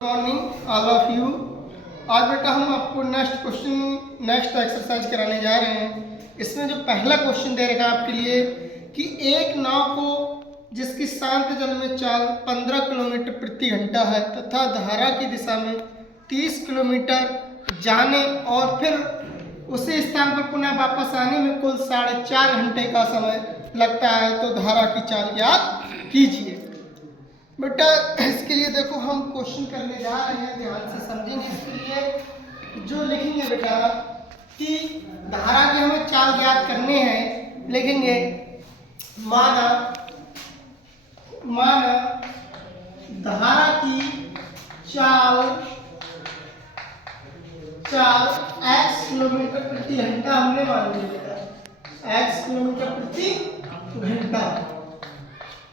Morning all of you. आज बेटा हम आपको नेक्स्ट एक्सरसाइज कराने जा रहे हैं। इसमें जो पहला क्वेश्चन दे रखा है आपके लिए कि एक नाव को जिसकी शांत जल में चाल 15 किलोमीटर प्रति घंटा है तथा धारा की दिशा में 30 किलोमीटर जाने और फिर उसी स्थान पर पुनः वापस आने में कुल 4.5 घंटे का समय लगता है, तो धारा की चाल ज्ञात कीजिए। बेटा इसके लिए देखो हम क्वेश्चन करने जा रहे हैं, ध्यान से समझेंगे। इसके लिए जो लिखेंगे बेटा कि धारा की हमें चाल ज्ञात करने हैं, लिखेंगे माना धारा की चाल x किलोमीटर प्रति घंटा हमने मान लिया बेटा, x किलोमीटर प्रति घंटा,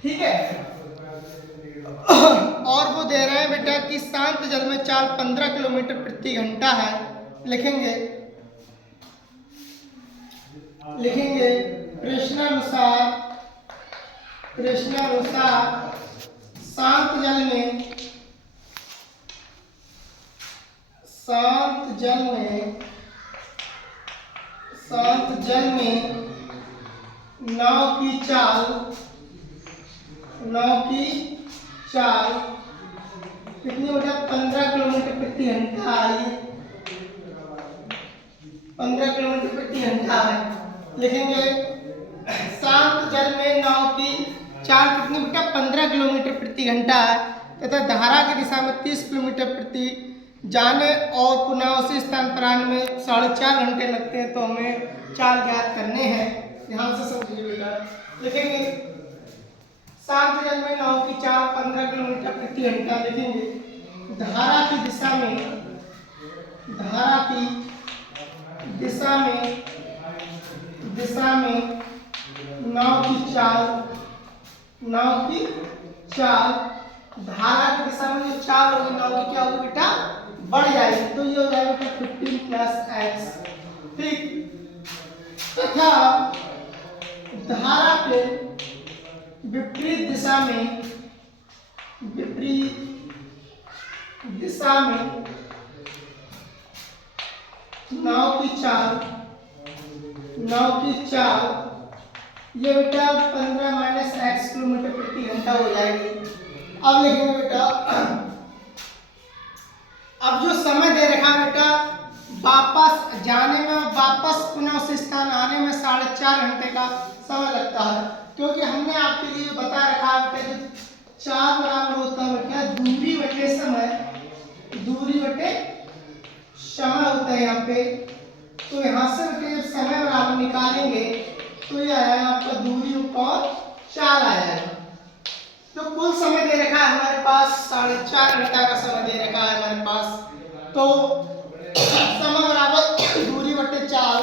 ठीक है। और वो दे रहे हैं बेटा कि शांत जल में चाल 15 किलोमीटर प्रति घंटा है। लिखेंगे प्रश्नानुसार शांत जल में नाव की चाल कितनी हो जाए 15 किलोमीटर प्रति घंटा आई, 15 किलोमीटर प्रति घंटा है। लिखेंगे शांत जल में नाव की चाल कितनी बेटा 15 किलोमीटर प्रति घंटा है तथा धारा की दिशा में 30 किलोमीटर प्रति जाने और पुनः उसी स्थान पर आने में 4.5 घंटे लगते हैं, तो हमें चाल ज्ञात करने हैं। ध्यान से समझिए बेटा। लिखेंगे शांत जल में नाव की चाल 15 किलोमीटर प्रति घंटा। लिखेंगे धारा की दिशा में नाव की चाल धारा की दिशा में जो चाल होगी नाव की क्या होगी बेटा, बढ़ जाएगी, तो ये हो जाएगा बेटा 15 प्लस x, ठीक। तथा धारा के विपरीत दिशा में नाव की चाल ये बेटा 15 माइनस x किलोमीटर प्रति घंटा हो जाएगी। अब लिखेंगे बेटा, अब जो समय दे रखा है बेटा वापस जाने में और वापस पुनः उस स्थान आने में 4.5 घंटे का समय लगता है, क्योंकि हमने आपके लिए बता रखा है बेटा जो 4 बराबर होता है बेटा दूरी बटे समय होता है यहाँ पे। तो यहाँ से बेटे जब समय बराबर निकालेंगे तो ये आएगा आपका दूरी ऊपर 4 आएगा। तो कुल समय दे रखा है हमारे पास 4.5 घंटा का समय दे रखा है हमारे पास, तो समय बराबर दूरी बटे 4।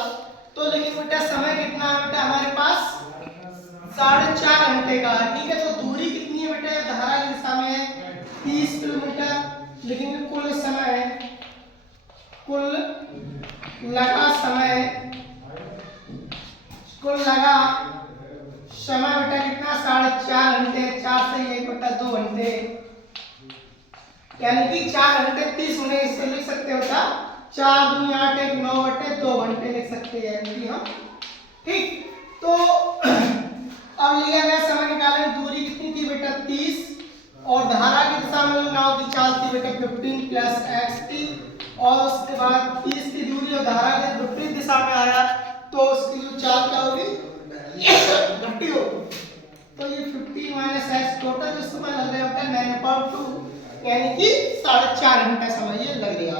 तो लेकिन बेटा समय कितना है बेटा हमारे पास 4.5 घंटे का है, ठीक है। तो दूरी कितनी है बेटा धारा की दिशा में 30 किलोमीटर। लेकिन कुल लगा समय बेटा कितना 4.5 घंटे, 4 से 1 बटा 2 घंटे, यानी कि 4 घंटे 30 मिनट। इससे लिख सकते हो था 4 दूनी 8 1 9 बटे 2 घंटे लिख सकते हैं, यानी कि हम, ठीक। तो अब लिया गया समय निकालें, दूरी कितनी थी बेटा 30 और धारा की दिशा में नाव की चाल थी बेटा 15 प्लस x थी, और उसके बाद 30 की दूरी और धारा के विपरीत दिशा में आया तो उसकी जो चाल क्या होगी घटी होगी। तो ये 15 माइनस x टोटल जो समय लग रहा है 9.2, यानी कि 4.5 घंटा समय ये लग गया।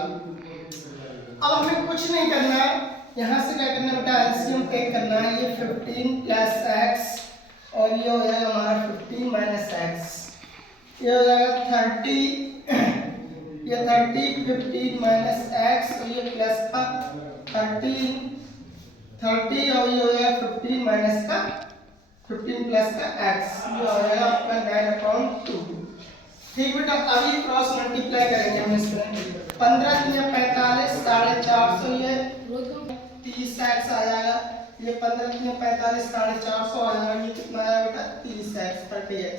अब हमें कुछ नहीं करना है, यहाँ से क्या करना है बेटा एलसीएम टेक करना है। ये 15 प्लस x और ये हो जाएगा हमारा 15 माइनस x, ये हो जाएगा 30, ये 30 15 माइनस x और ये प्लस का 30 और ये हो जाएगा 15 माइनस का 15 प्लस का x, ये हो जाएगा आपका 9/2, ठीक बेटा। अभी क्रॉस मल्टीप्लाई करेंगे हम इसमें 15 3 45 450, ये 30x आ जाएगा, ये 15 3 45 450 आ जाएगा, ये कितना आया बेटा 30x 30x।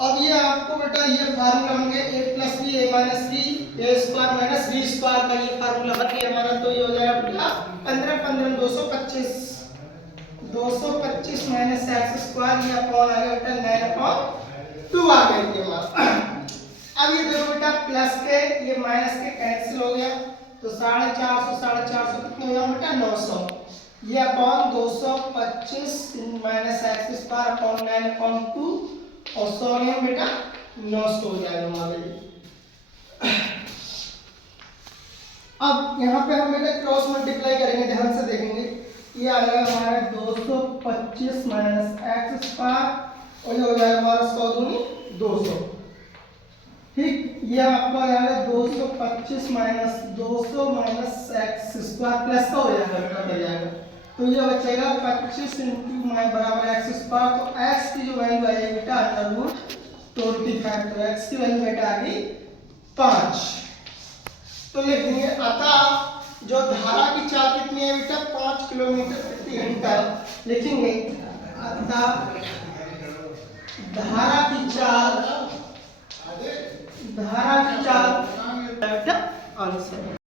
अब ये आपको बेटा ये फार्मूला होंगे a plus b a minus b a square minus b square का ये फार्मूला बन गया हमारा। तो ये हो जाएगा बेटा 15 15 225 225 माइनस एक्स स्क्वायर ये अपॉन आ गया बेटा 9/2 आ गया ये हमारा। अब ये देखो बेटा प्लस के ये माइनस के कैंसिल हो गया तो 450 कितने हो गया बेटा 900 ये upon 225 minus x square upon 9/2 और 100 में बेटा 900 हो जाएगा हमारे लिए। अब यहाँ पे हम बेटा क्रॉस मल्टीप्लाई करेंगे, ध्यान से देखेंगे। ये आ जाएगा हमारा 225 माइनस एक्स स्क्वायर और ये हो जाएगा हमारा 100 दूनी 200। ठीक, ये आपका आ जाएगा 225 minus 200 minus x square plus का हो जाएगा बेटा मिल जाएगा। तो ये बचेगा 25 इंटू माई बराबर एक्स स्क्वायर। तो एक्स की जो वैल्यू आएगी बेटा √25। तो एक्स की वैल्यू बेटा आ गई 5। तो लिखेंगे अतः जो धारा की चाल कितनी है बेटा 5 किलोमीटर प्रति घंटा लिखेंगे। अतः धारा की चाल